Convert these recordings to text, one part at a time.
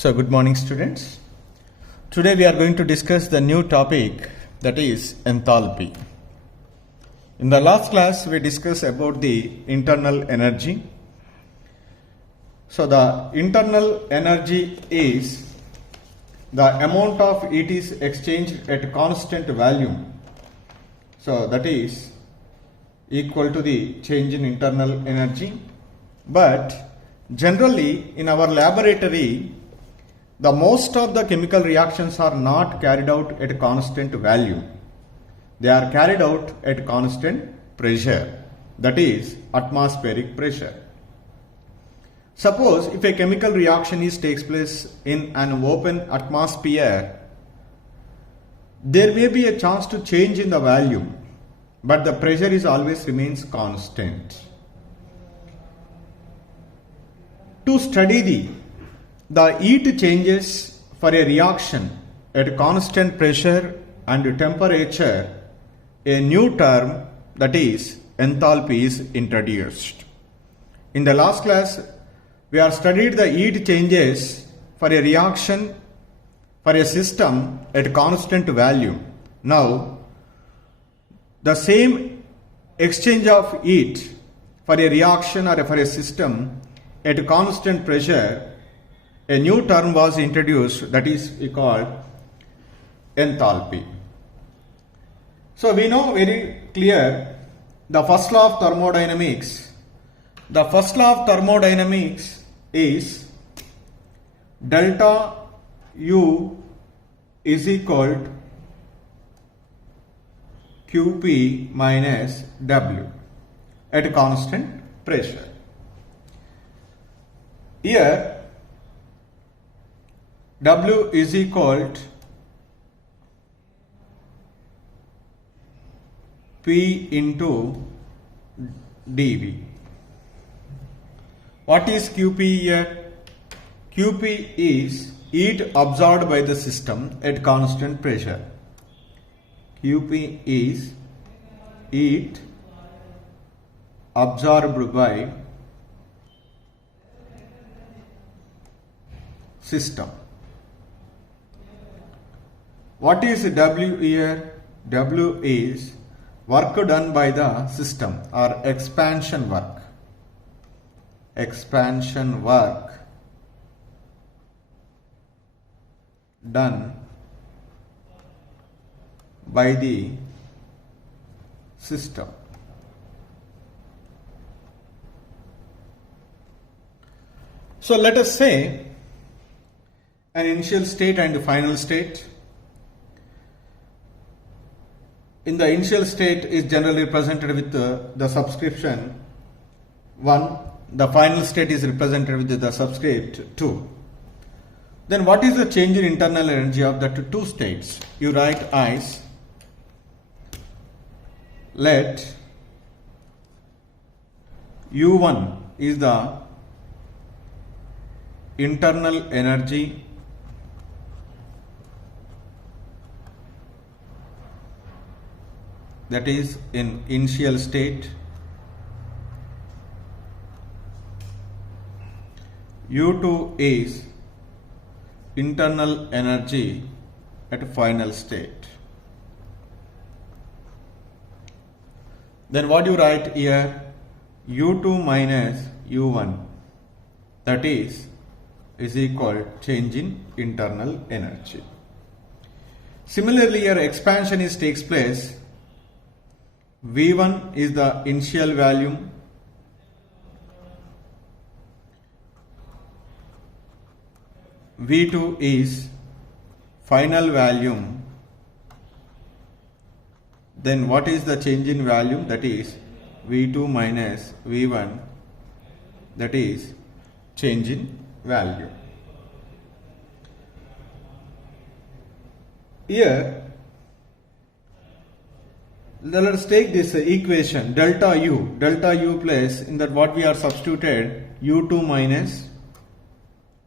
So, good morning, students. Today we are going to discuss the new topic, that is enthalpy. In the last class, we discussed about the internal energy. So, the internal energy is the amount of heat is exchanged at constant volume. So, that is equal to the change in internal energy. But generally, in our laboratory, the most of the chemical reactions are not carried out at constant value. They are carried out at constant pressure, that is atmospheric pressure. Suppose if a chemical reaction takes place in an open atmosphere, there may be a chance to change in the volume, but the pressure is always remains constant. To study the heat changes for a reaction at constant pressure and temperature, a new term, that is enthalpy, is introduced. In the last class, we have studied the heat changes for a reaction for a system at constant value. Now, the same exchange of heat for a reaction or for a system at constant pressure, a new term was introduced, that is called enthalpy. So we know very clear the first law of thermodynamics. The first law of thermodynamics is delta U is equal to Qp minus W at constant pressure. Here W is equal to P into dV. What is Qp here? Qp is heat absorbed by the system at constant pressure. Qp is heat absorbed by system. What is W here? W is work done by the system or expansion work. Expansion work done by the system. So let us say an initial state and final state. In the initial state is generally represented with the subscription 1. The final state is represented with the subscript 2. Then what is the change in internal energy of the two states? You write as, let U1 is the internal energy that is in initial state, U2 is internal energy at final state. Then what you write here? U2 minus U1, that is equal change in internal energy. Similarly, here expansion takes place. V1 is the initial volume, V2 is final volume. Then what is the change in volume? That is V2 minus V1, that is change in value. Here, let us take this equation delta U place in that what we are substituted U2 minus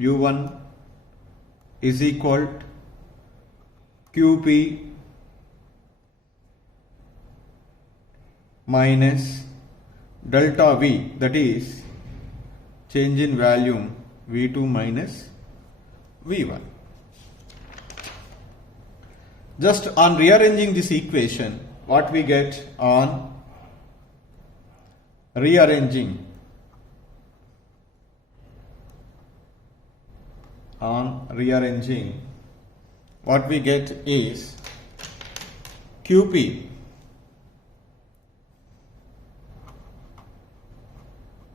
U1 is equal to Qp minus delta V, that is change in volume V2 minus V1. Just on rearranging this equation, what we get on rearranging what we get is QP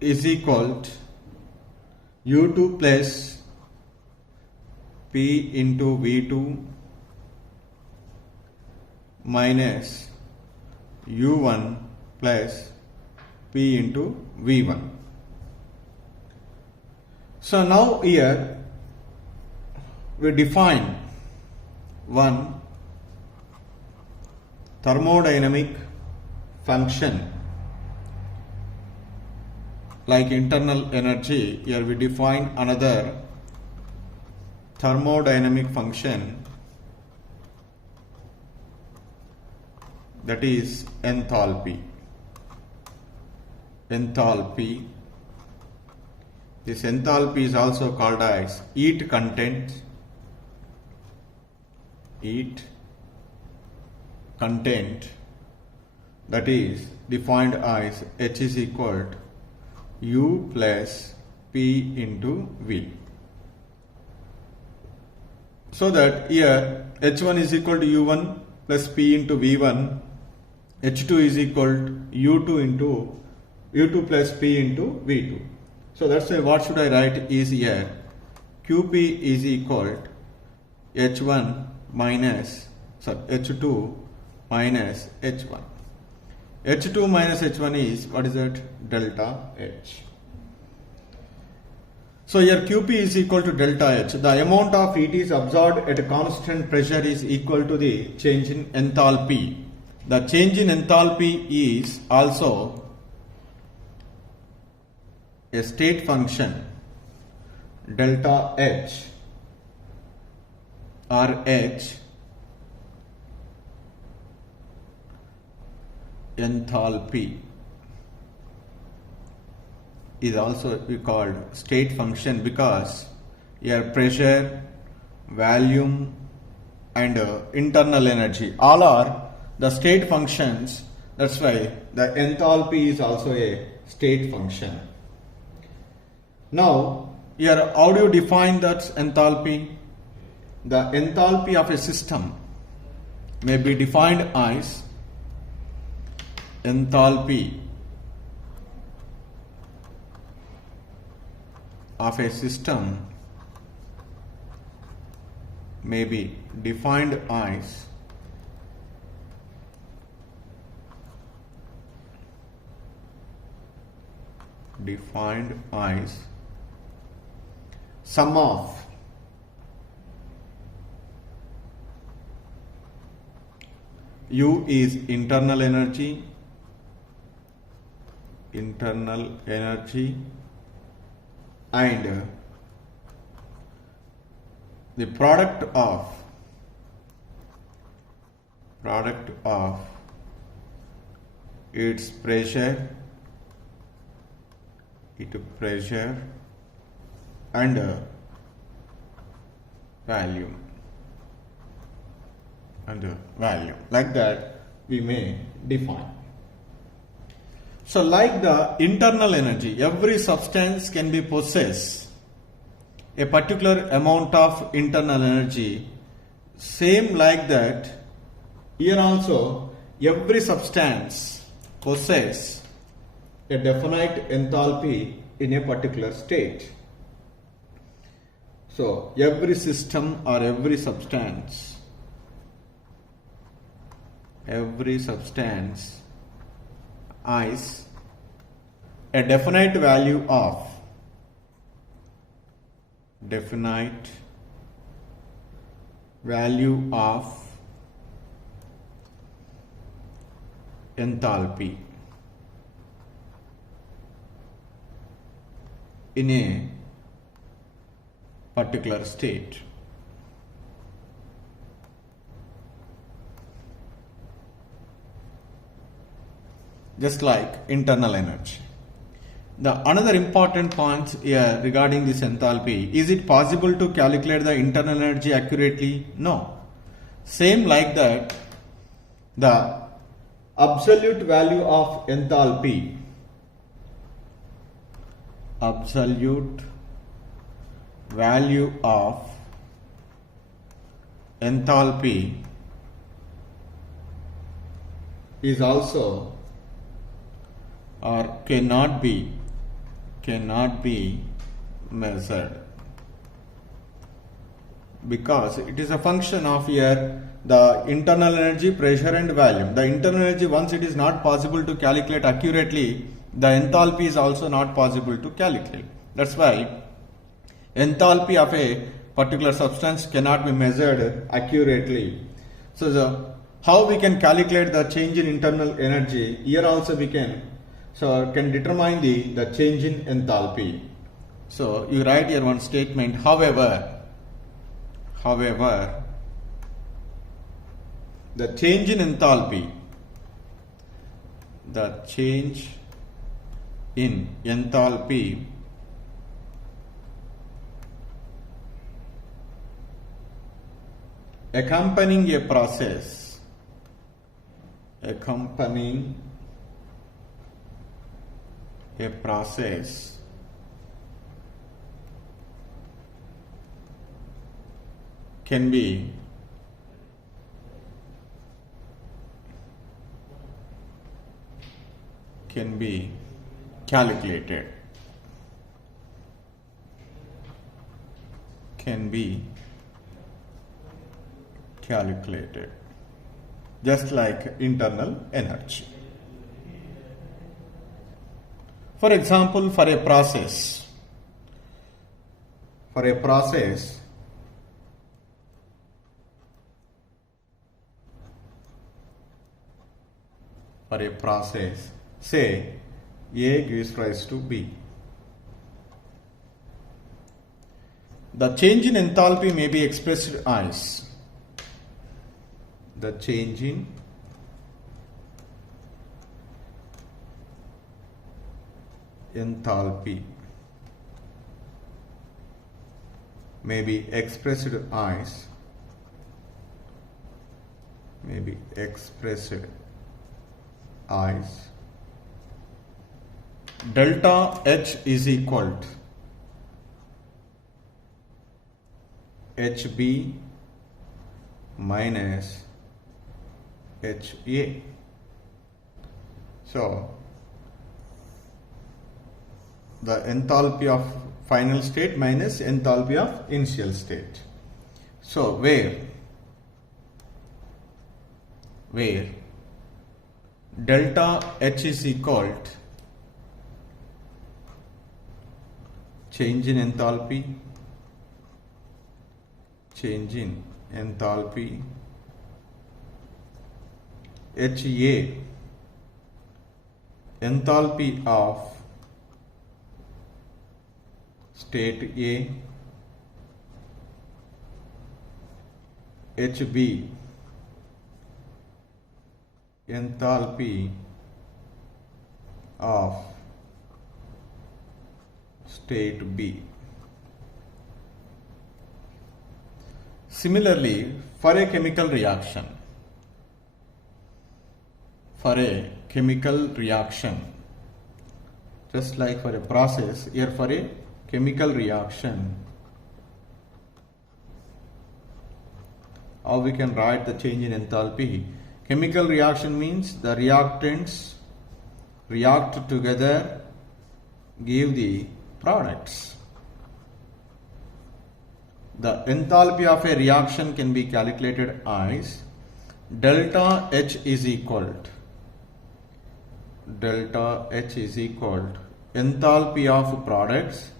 is equal to U2 plus P into V2 minus U1 plus P into V1. So now here we define one thermodynamic function like internal energy. Here we define another thermodynamic function, that is enthalpy. This enthalpy is also called as heat content, that is defined as H is equal to U plus P into V. So that here H1 is equal to U1 plus P into V1, H2 is equal to U2 plus P into V2. So that's why what should I write is here QP is equal to H1 minus H2 minus H1. H2 minus H1 is, what is that? Delta H. So here QP is equal to delta H. The amount of heat is absorbed at a constant pressure is equal to the change in enthalpy. The change in enthalpy is also a state function, delta H or H enthalpy is also we called state function because here pressure, volume and internal energy all are the state functions. That's why the enthalpy is also a state function. Now here how do you define that enthalpy? The enthalpy of a system may be defined as enthalpy of a system may be defined as sum of U is internal energy and the product of its pressure and volume like that we may define. So like the internal energy, every substance can be possess a particular amount of internal energy. Same like that, here also every substance possess a definite enthalpy in a particular state. So every system or every substance is a definite value of enthalpy in a particular state. Just like internal energy. The another important point here regarding this enthalpy, is it possible to calculate the internal energy accurately? No. Same like that, the absolute value of enthalpy, absolute value of enthalpy is also or cannot be measured, because it is a function of here the internal energy, pressure and volume. The internal energy, once it is not possible to calculate accurately, the enthalpy is also not possible to calculate. That's why enthalpy of a particular substance cannot be measured accurately. So how we can calculate the change in internal energy? Here also we can determine the change in enthalpy. So you write here one statement, however, the change in enthalpy, accompanying a process, can be calculated, just like internal energy. For example, for a process, say A gives rise to B. The change in enthalpy may be expressed as the change in enthalpy may be expressed as delta H is equal to HB minus HA. So the enthalpy of final state minus enthalpy of initial state. So where delta H is equal to change in enthalpy, HA, enthalpy of state A, HB, enthalpy of state B. Similarly, for a chemical reaction, just like for a process, here for a chemical reaction, how we can write the change in enthalpy? Chemical reaction means the reactants react together, give the products. The enthalpy of a reaction can be calculated as delta H is equal to enthalpy of products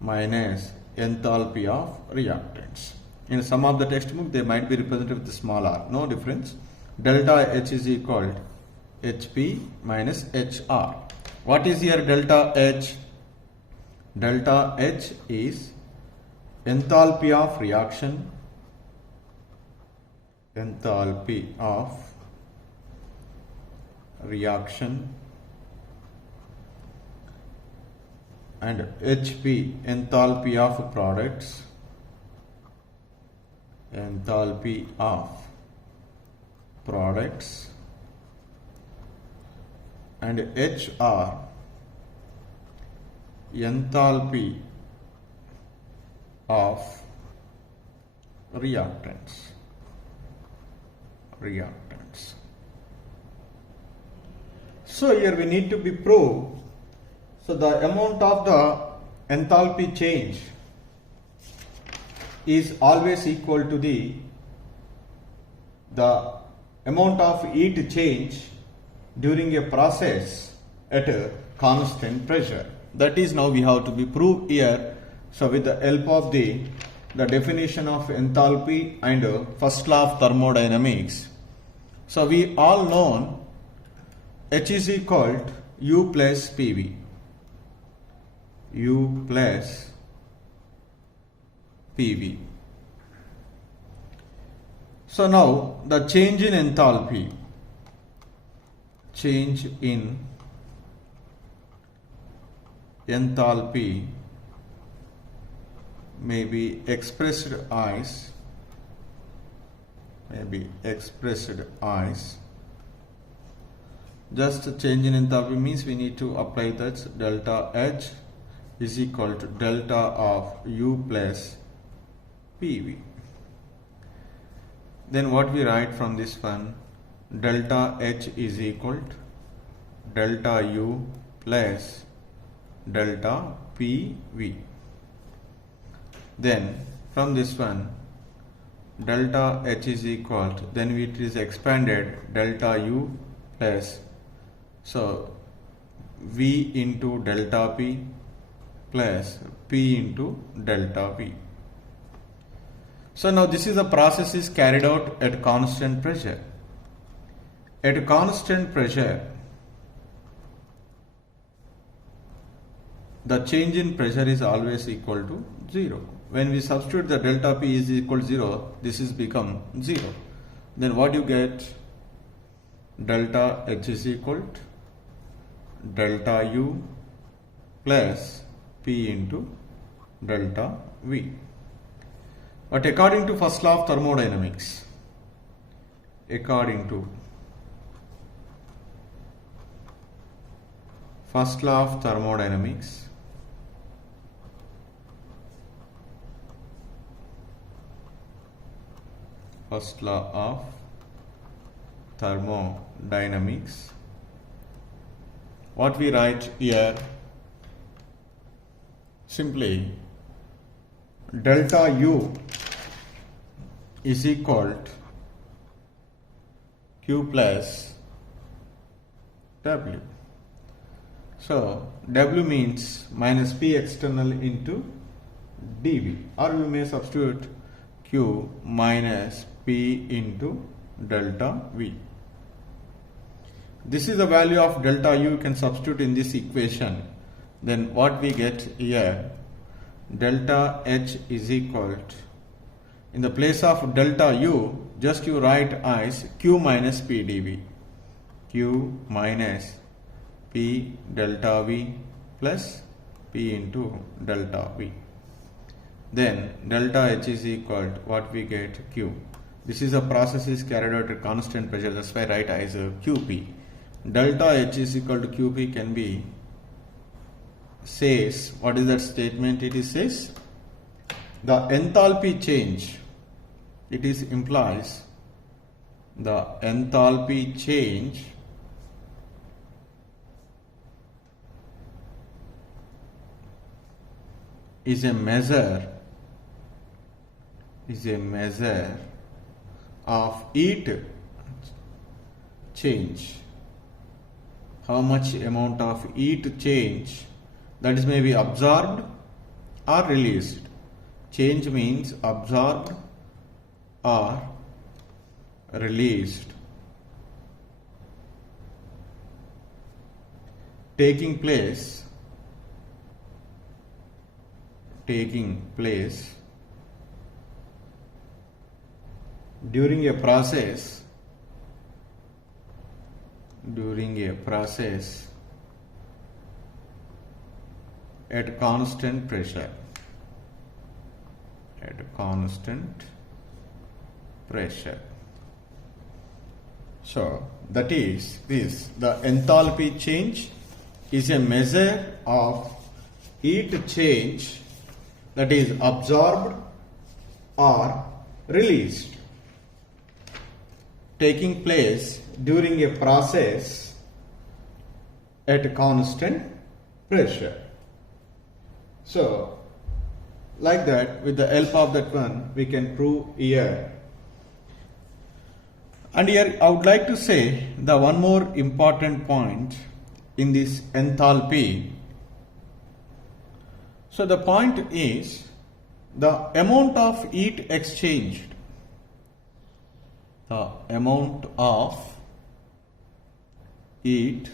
minus enthalpy of reactants. In some of the textbook they might be represented with the small r, no difference. Delta H is equal to HP minus HR. What is here delta H? Delta H is enthalpy of reaction, and HP, enthalpy of products, enthalpy of products, and HR, enthalpy of reactants. So here we need to be proved. So the amount of the enthalpy change is always equal to the amount of heat change during a process at a constant pressure. That is now we have to be proved here. So with the help of the definition of enthalpy and first law of thermodynamics. So we all know H is equal to U plus PV. U plus PV. So now the change in enthalpy, may be expressed as just change in enthalpy means we need to apply that delta H is equal to delta of U plus PV. Then what we write from this one, delta H is equal to delta U plus delta PV. Then from this one, delta H is equal to, then it is expanded delta U plus, so V into delta P plus P into delta V. So now this is the process is carried out at constant pressure. At constant pressure, the change in pressure is always equal to 0. When we substitute the delta P is equal to 0, this is become 0. Then what you get? Delta H is equal to delta U plus P into delta V. But according to first law of thermodynamics, first law of thermodynamics, what we write here, simply delta U is equal to Q plus W. So W means minus P external into dV, or we may substitute Q minus P into delta V. This is the value of delta U, you can substitute in this equation. Then what we get here, delta H is equal to, in the place of delta U, just you write as Q minus P dV. Q minus P delta V plus P into delta V. Then delta H is equal to what we get, Q. This is a process is carried out at constant pressure, that's why I write as a QP. Delta H is equal to QP can be, says, what is that statement? It is says the enthalpy change, it is implies the enthalpy change is a measure of heat change. How much amount of heat change that is may be absorbed or released. Change means absorbed or released, taking place during a process at constant pressure. At constant pressure. So that is this. The enthalpy change is a measure of heat change that is absorbed or released taking place during a process at constant pressure. So like that, with the help of that one, we can prove here. And here I would like to say the one more important point in this enthalpy. So the point is the amount of heat exchanged. The amount of heat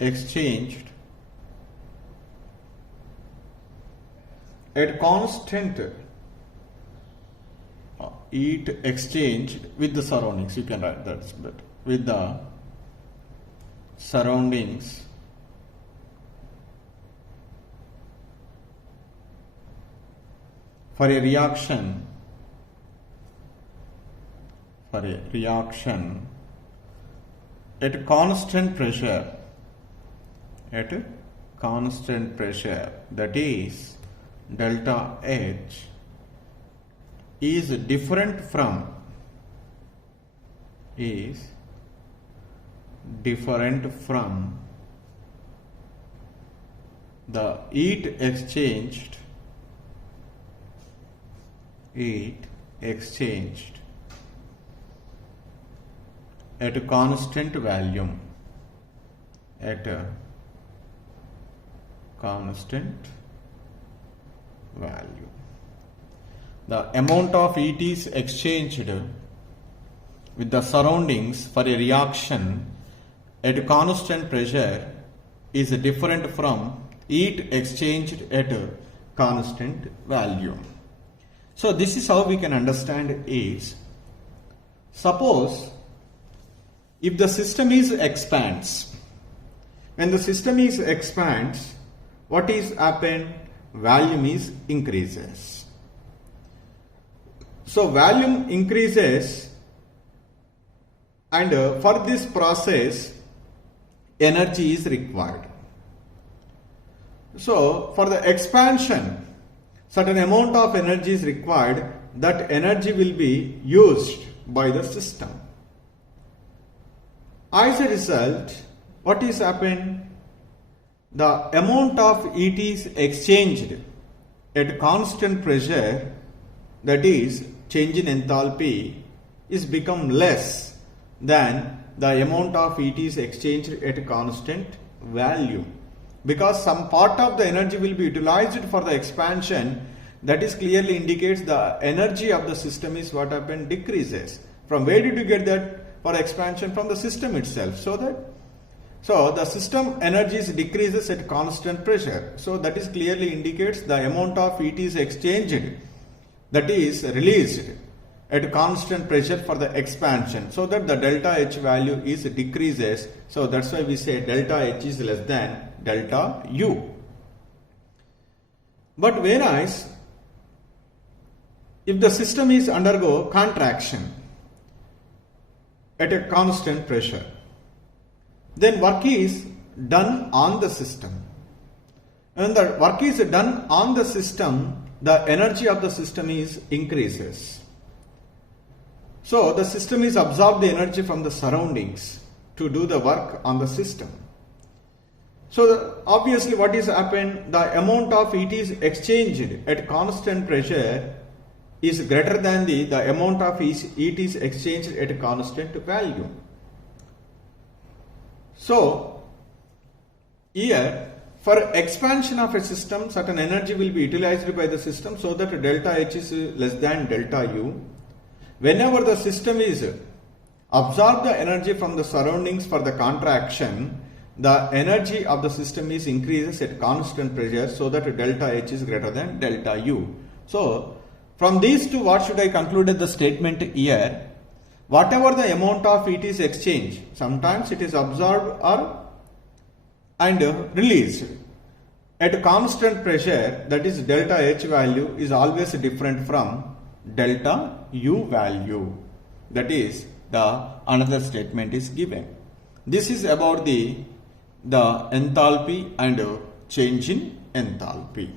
exchanged at constant heat exchanged with the surroundings. You can write that, but with the surroundings for a reaction at constant pressure, that is delta H is different from the heat exchanged at a constant volume, The amount of heat is exchanged with the surroundings for a reaction at constant pressure is different from heat exchanged at a constant volume. So this is how we can understand is, suppose if the system is expands, when the system is expands, what is happen? Volume is increases. So volume increases, and for this process energy is required. So for the expansion, certain amount of energy is required. That energy will be used by the system. As a result, what is happened? The amount of heat is exchanged at constant pressure, that is change in enthalpy, is become less than the amount of heat is exchanged at constant volume, because some part of the energy will be utilized for the expansion. That is clearly indicates the energy of the system is what happened, decreases. From where did you get that? For expansion, from the system itself. So the system energies decreases at constant pressure. So that is clearly indicates the amount of heat is exchanged, that is released at constant pressure for the expansion, so that the delta H value is decreases. So that's why we say delta H is less than delta U. But whereas if the system is undergo contraction at a constant pressure, then work is done on the system. When the work is done on the system, the energy of the system is increases. So the system is absorb the energy from the surroundings to do the work on the system. So obviously what is happened? The amount of heat is exchanged at constant pressure is greater than the amount of heat is exchanged at a constant value. So here, for expansion of a system, certain energy will be utilized by the system, so that delta H is less than delta U. Whenever the system is absorb the energy from the surroundings for the contraction, the energy of the system is increases at constant pressure, so that delta H is greater than delta U. So from these two, what should I conclude the statement here? Whatever the amount of heat is exchanged, sometimes it is absorbed and released. At constant pressure, that is delta H value is always different from delta U value. That is the another statement is given. This is about the enthalpy and change in enthalpy.